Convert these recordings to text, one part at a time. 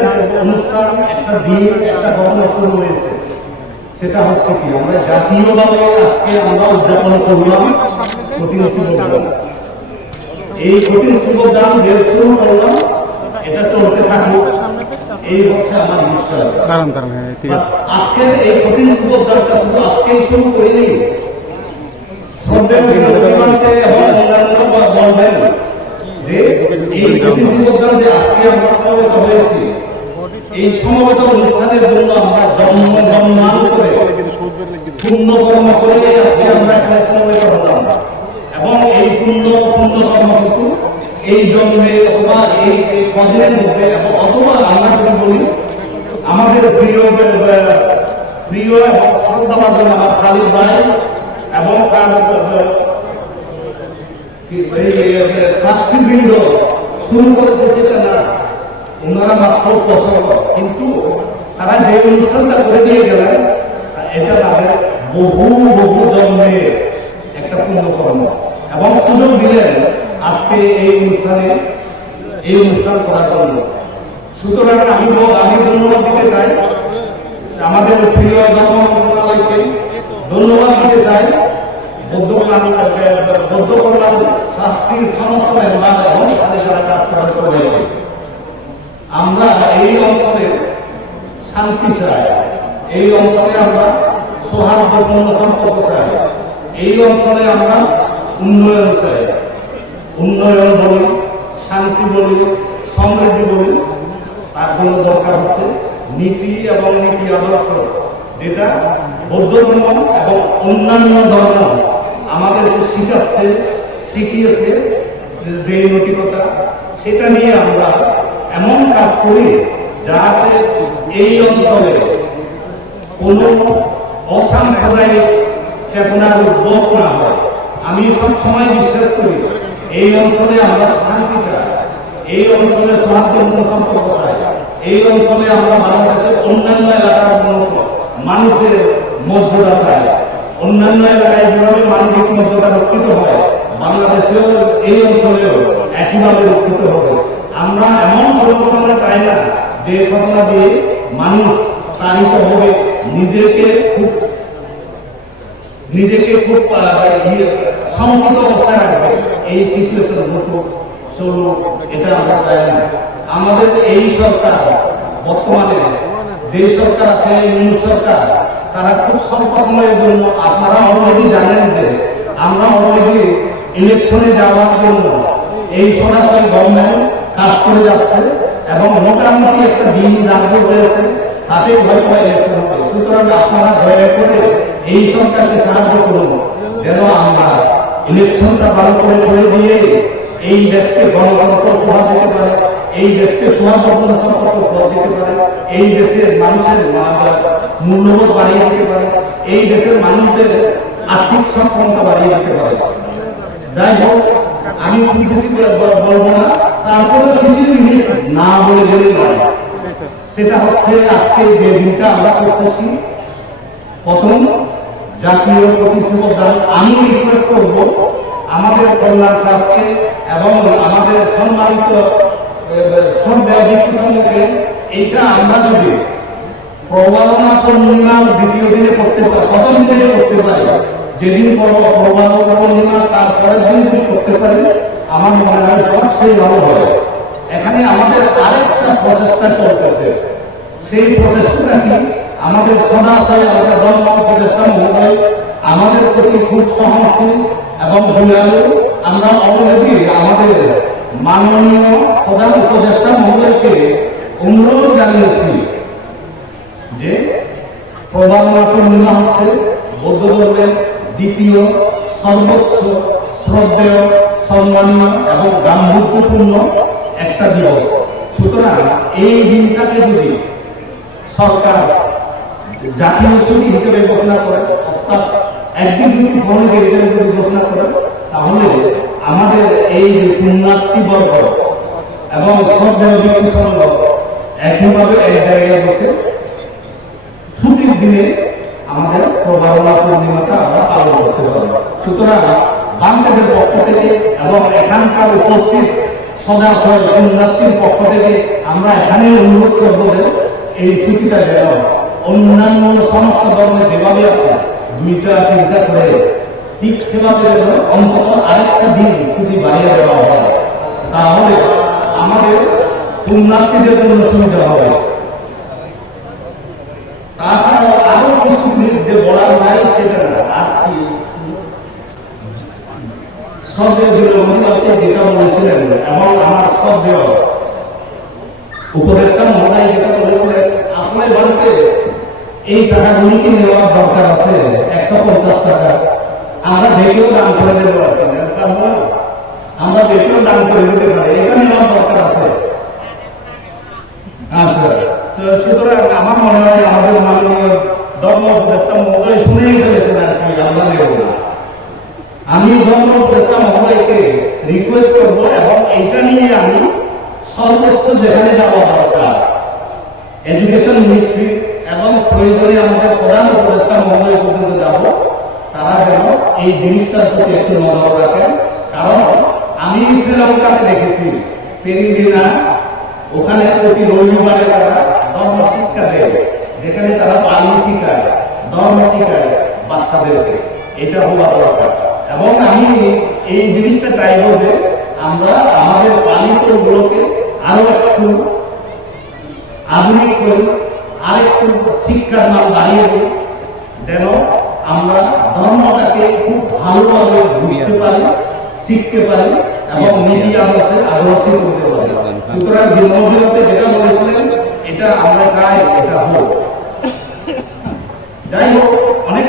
একটা অনুষ্ঠান একটা একটা শুরু হয়েছে। সেটা হচ্ছে কি আমরা জাতীয়ভাবে আজকে আমরা উদযাপন করলাম কঠিন শিবদান এই কঠিন শিবদান যে শুরু করলাম এটা চলতে থাকুক এই হচ্ছে আমার বিশ্বাস। দাঁড়ান দাঁড়ান হ্যাঁ ঠিক আছে। আজকের এই কঠিন শিবদানটা শুধু আজকেই শুরু করিনি। শ্রদ্ধেয় বিনোদীমানকে এবং অন্যান্য বলবেন যে এই কঠিন শিবদান যে আজকে আমরা সমবেত হয়েছি এই সমবেত অনুষ্ঠানের জন্য আমরা জন্ম জন্মান করে পূর্ণ কর্ম করে আজকে আমরা এখানে সমবেত হলাম। এবং এই পূর্ণ পূর্ণ কর্ম কিন্তু এই জন্মে অথবা এই কদিনের মধ্যে অথবা আমরা যদি বলি, আমাদের প্রিয় প্রিয় এবং শ্রদ্ধাভাজন আমার খালিদ ভাই এবং তার ট্রাস্টিবৃন্দ শুরু করেছে সেটা না। ওনারা মাত্র পছন্দ কিন্তু তারা যে অনুষ্ঠানটা করে দিয়ে গেলেন এটা তাদের বহু বহু জন্মের একটা পুণ্যকর্ম। এবং সুযোগ দিলেন আজকে এই অনুষ্ঠানে, এই অনুষ্ঠান করার জন্য। সুতরাং আমি আমি ধন্যবাদ দিতে চাই। আমাদের প্রিয় ধর্ম মন্ত্রণালয়কে ধন্যবাদ দিতে চাই। বৌদ্ধ বৌদ্ধ কল্যাণ শাস্ত্রীর সমস্ত মেম্বার এবং তাদের যারা কাজ করার আমরা এই অঞ্চলে শান্তি চাই। এই অঞ্চলে আমরা সৌহার্দ্যপূর্ণ সম্পর্ক চাই। এই অঞ্চলে আমরা উন্নয়ন চাই। উন্নয়ন বলি, শান্তি বলি, সমৃদ্ধি বলি। তার জন্য দরকার হচ্ছে নীতি এবং নীতি আদর্শ, যেটা বৌদ্ধ ধর্ম এবং অন্যান্য ধর্ম আমাদেরকে শিখাচ্ছে, শিখিয়েছে যে নৈতিকতা, সেটা নিয়ে আমরা এমন কাজ করি যাতে এই অঞ্চলে কোন অসাম্প্রদায়িক চেতনার উদ্ভব না হয়। আমি সব সময় বিশ্বাস করি, এই অঞ্চলে আমরা শান্তি চাই, এই অঞ্চলে সৌহার্দ্যপূর্ণ সম্পর্ক চাই, এই অঞ্চলে আমরা বাংলাদেশের অন্যান্য এলাকার মতো মানুষের মর্যাদা চাই। অন্যান্য এলাকায় যেভাবে মানবিক মর্যাদা রক্ষিত হয়, বাংলাদেশেও এই অঞ্চলেও একইভাবে রক্ষিত হবে। আমরা এমন পরিকল্পনা চাই না যে ঘটনা দিয়ে মানুষ তাড়িত হবে নিজেকে খুব নিজেকে খুব আহ, ইয়ে, সংকট অবস্থায় রাখবে। এই সিচুয়েশন মতো চলো এটা আমরা চাই না। আমাদের এই সরকার বর্তমানে যে সরকার আছে নিউ সরকার তারা খুব স্বল্প সময়ের জন্য আপনারা অলরেডি জানেন যে আমরা অলরেডি ইলেকশনে যাওয়ার জন্য এই সরাসরি গভর্নমেন্ট করে যাচ্ছে এবং মোটামুটি একটা দিন রাজ্য রয়েছে তাতে ভয় পায় হবে সুতরাং আপনারা দয়া করে এই সরকারকে সাহায্য করুন, যেন আমরা ইলেকশনটা ভালো করে করে দিয়ে এই দেশকে গণতন্ত্র উপহার দিতে পারে, এই দেশকে সৌহার্দ্যপূর্ণ সম্পর্ক উপহার দিতে পারে, এই দেশের মানুষের মূল্যবোধ বাড়িয়ে দিতে পারে, এই দেশের মানুষদের আর্থিক সক্ষমতা বাড়িয়ে দিতে পারে। যাই হোক, আমি খুব বেশি বলব না। তারপরে না বলে গেলে নয় সেটা হচ্ছে আজকে যে দিনটা আমরা করতেছি প্রথম জাতীয় প্রতিষ্ঠান দান আমি রিকোয়েস্ট করব আমাদের কল্যাণ ট্রাস্টকে এবং আমাদের সম্মানিত বিক্রি এইটা আমরা যদি প্রবাদনা পূর্ণিমার দ্বিতীয় দিনে করতে পারি প্রথম দিনে করতে পারি যেদিন প্রব- প্রবাদনা পূর্ণিমা তার পরের দিন যদি করতে পারি আমার মনে হয় সবচেয়ে ভালো হবে। এখানে আমাদের আরেকটা প্রচেষ্টা চলতেছে। সেই প্রচেষ্টাটা কি? আমাদের সদাশয় আমাদের প্রচেষ্টা মহোদয়, আমাদের প্রতি খুব সহনশীল এবং দয়ালু। আমরা অলরেডি আমাদের মাননীয় প্রধান উপদেষ্টা মহোদয়কে অনুরোধ জানিয়েছি যে প্রবাদনা হচ্ছে বৌদ্ধ ধর্মের দ্বিতীয় সর্বোচ্চ শ্রদ্ধেয়, সম্মানীয় এবং গাম্ভীর্যপূর্ণ একটা দিবস। সুতরাং এই দিনটাকে যদি সরকার জাতীয় ছুটি হিসেবে ঘোষণা করে, অর্থাৎ একজিকিউটিভ হলিডে হিসেবে যদি ঘোষণা করে, তাহলে আমাদের এই যে পুণ্যার্থী বর্গ এবং শ্রদ্ধেয় ব্যক্তি সংঘ একইভাবে এক জায়গায় বসে ছুটির দিনে আমাদের প্রবাদনা পূর্ণিমাটা আমরা পালন করতে পারব। সুতরাং বাংলাদেশের পক্ষ থেকে এবং এখানকার উপস্থিত সদাশয় পুণ্যার্থীর পক্ষ থেকে আমরা এখানে অনুরোধ করব এই ছুটিটা যেন অন্যান্য সমস্ত ধর্মে যেভাবে আছে, দুইটা, তিনটা করে ঠিক সেভাবে যেন অন্তত আরেকটা দিন ছুটি বাড়িয়ে দেওয়া হয়। তাহলে আমাদের পুণ্যার্থীদের জন্য সুবিধা হবে তাছাড়াও আরও কিছু যে বলার নাই সেটা না আর কি আমার সন্দেহ উপদেষ্টা করে দেবো আর এটা নেওয়ার দরকার আছে। আচ্ছা সুতরাং আমার মনে হয় আমাদের মাননীয় ধর্ম উপদেষ্টা মহোদয় শুনেই ফেলেছেন আর কি, আমরা ধর্ম উপদেষ্টা মহোদয়কে রিকোয়েস্ট করব এবং এইটা নিয়ে আমি সর্বোচ্চ যেখানে যাওয়া দরকার। এডুকেশন মিনিস্ট্রি এবং প্রয়োজনে আমাদের প্রধান উপদেষ্টা মহোদয় পর্যন্ত যাব। তারা যেন এই জিনিসটার প্রতি একটু নজর রাখেন। কারণ আমি শ্রীলঙ্কাতে দেখেছি পেরিদিনা ওখানে প্রতি রবিবারে তারা ধর্ম শিক্ষা দেয়, যেখানে তারা পালি শিখায়, ধর্ম শিখায় বাচ্চাদেরকে। এটা হওয়া দরকার। এবং আমি এই জিনিসটা চাইব যে আমরা আমাদের পালিত গুলোকে আরও একটু আধুনিক করি, আরেকটু শিক্ষার মান বাড়িয়ে দিই, যেন আমরা ধর্মটাকে খুব ভালোভাবে বুঝতে পারি, শিখতে পারি এবং নীতি আদর্শে আদর্শিত করতে পারি। সুতরাং জন্মদিনতে যেটা বলেছিলেন, এটা আমরা চাই, এটা হোক। যাই হোক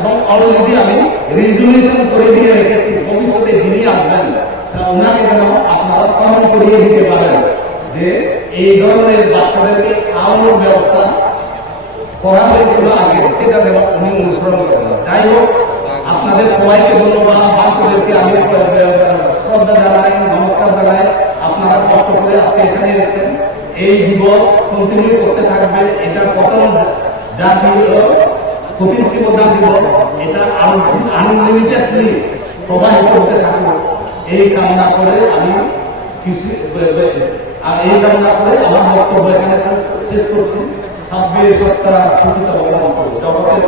এবং অলরেডি আমি রেজুলেশন করে দিয়ে রেখেছি, ভবিষ্যতে যিনি আসবেন ওনাকে যেন আপনারা স্মরণ করিয়ে দিতে পারেন যে এই ধরনের বাচ্চাদেরকে খাওয়ানোর ব্যবস্থা করা হয়েছিল আগে, সেটা যেন উনি অনুসরণ করেন। যাই হোক, আপনাদের সবাইকে ধন্যবাদ। বাচ্চাদেরকে আমি শ্রদ্ধা জানাই, নমস্কার জানাই। আপনারা কষ্ট করে আজকে এখানে এসেছেন। এই দিবস কন্টিনিউ করতে থাকবে, এটা প্রথম জাতীয় প্রতিষ্ঠা প্রদান দিবস এটা আনলিমিটেডলি প্রবাহিত হতে থাকবে এই কামনা করে আমি কৃষি আর এই কামনা করে আমার বক্তব্য এখানে শেষ করছি। ছাব্বিশ সপ্তাহ জগতের